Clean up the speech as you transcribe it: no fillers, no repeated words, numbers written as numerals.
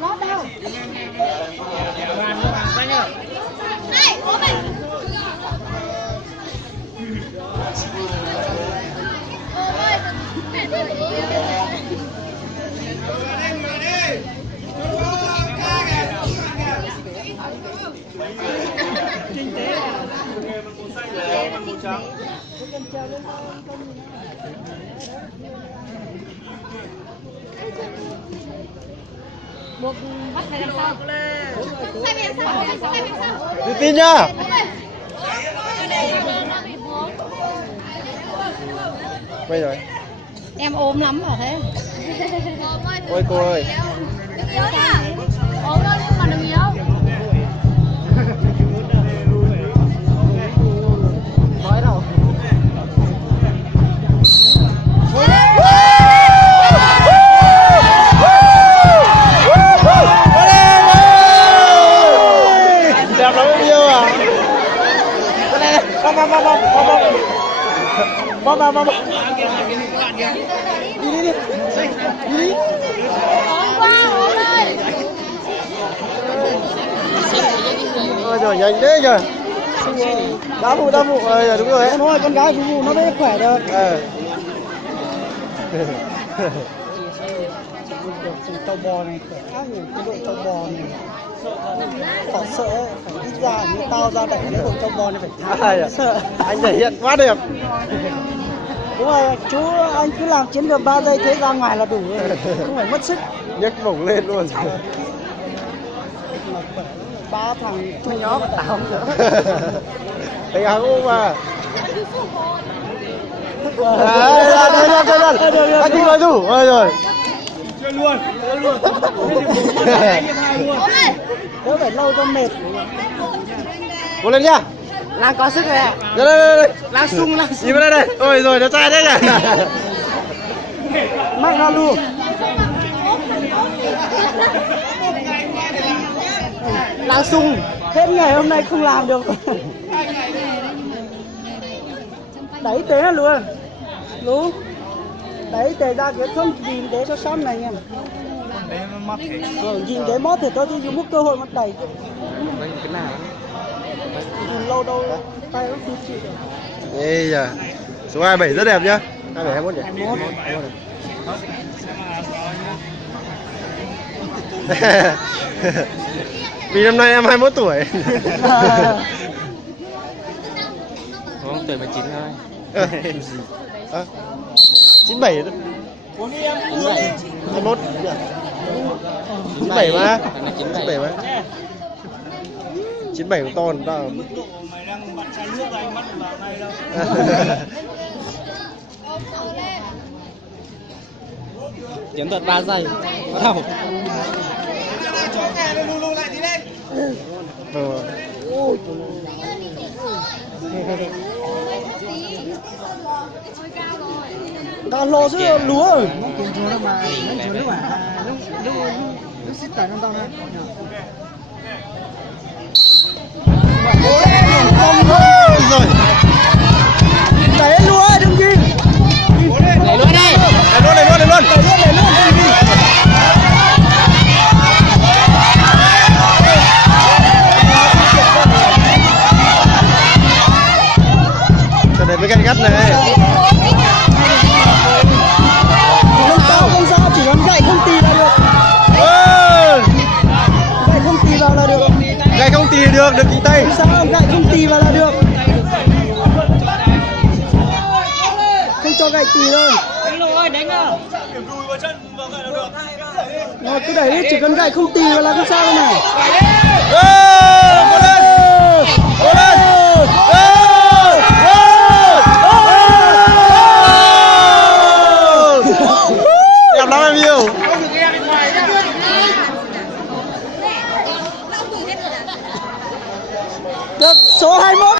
Lót đâu? Này, bố mày. Kinh tế à? Buộc bắt hay làm sao? Sai bên sau, sai bên sau. Tự tin nhá. Bây rồi. Em ốm lắm hả thế? Ôi cô ơi. Đừng yếu nha. Ốm thôi nhưng mà đừng yếu. Nói đâu. Đẹp lắm em yêu à. Bom. Đi. Ốm quá, ốm ơi. Ôi trời nhanh thế kìa. Đá phụ. Đúng rồi đấy. Nói con gái phụ nó mới khỏe được. Trâu bò này khỏe khác nhiều cái đội trâu bò này. Họ sợ phải ít ra như tao ra đẩy cái đội trâu bò này phải sợ. Anh thể hiện quá đẹp. Đúng rồi, chú anh cứ làm chiến được 3 giây thế ra ngoài là đủ rồi, không phải mất sức. Nhấc bổng lên luôn. 3 thằng chơi nhóm mà tao không nữa. Thầy áo ôm mà. Đây. Anh đi nói rủ. Ôi rồi. Chơi luôn. Đỡ phải lâu cho mệt. Cố lên nhá. Đang có sức rồi ạ. Đây. Đang sung. Nhìn vào đây. Ôi rồi nó trai đấy nhỉ. Mắc ra luôn. Đang sung. Hết ngày hôm nay không làm được. Đẩy té luôn. Lú. Đẩy té ra cái không nhìn để cho xong này nha. Rồi nhìn để mót thì tôi chỉ dùng một cơ hội mà đẩy. Cái nào? Nhìn lâu đâu tay nó không chịu được. Ê da. Số 27 rất đẹp nhá. 27 21 nhỉ? 21. Vì năm nay em 21 tuổi. Không, tuổi 19 thôi. 97 đó. 21. 97 mà. 97 mà. 97 của to tao. Mày đang bắt chai nước anh bắt vào ngay đâu. Chiến thuật 3 giây. Bắt đầu. Đã lô chứ lúa rồi. Rồi. Đẩy lúa đừng gì. Đẩy luôn đi. Đẩy luôn. Cho này mới gắt này. Không sao, chỉ cần gậy không tì là được. Gậy không tì vào là được. Gậy không tì được chỉ tay. Không sao, gậy không tì vào là được. Không cho gậy tì thôi. Đánh à. Rồi cứ đẩy đi, chỉ cần gậy không tì vào là không sao này.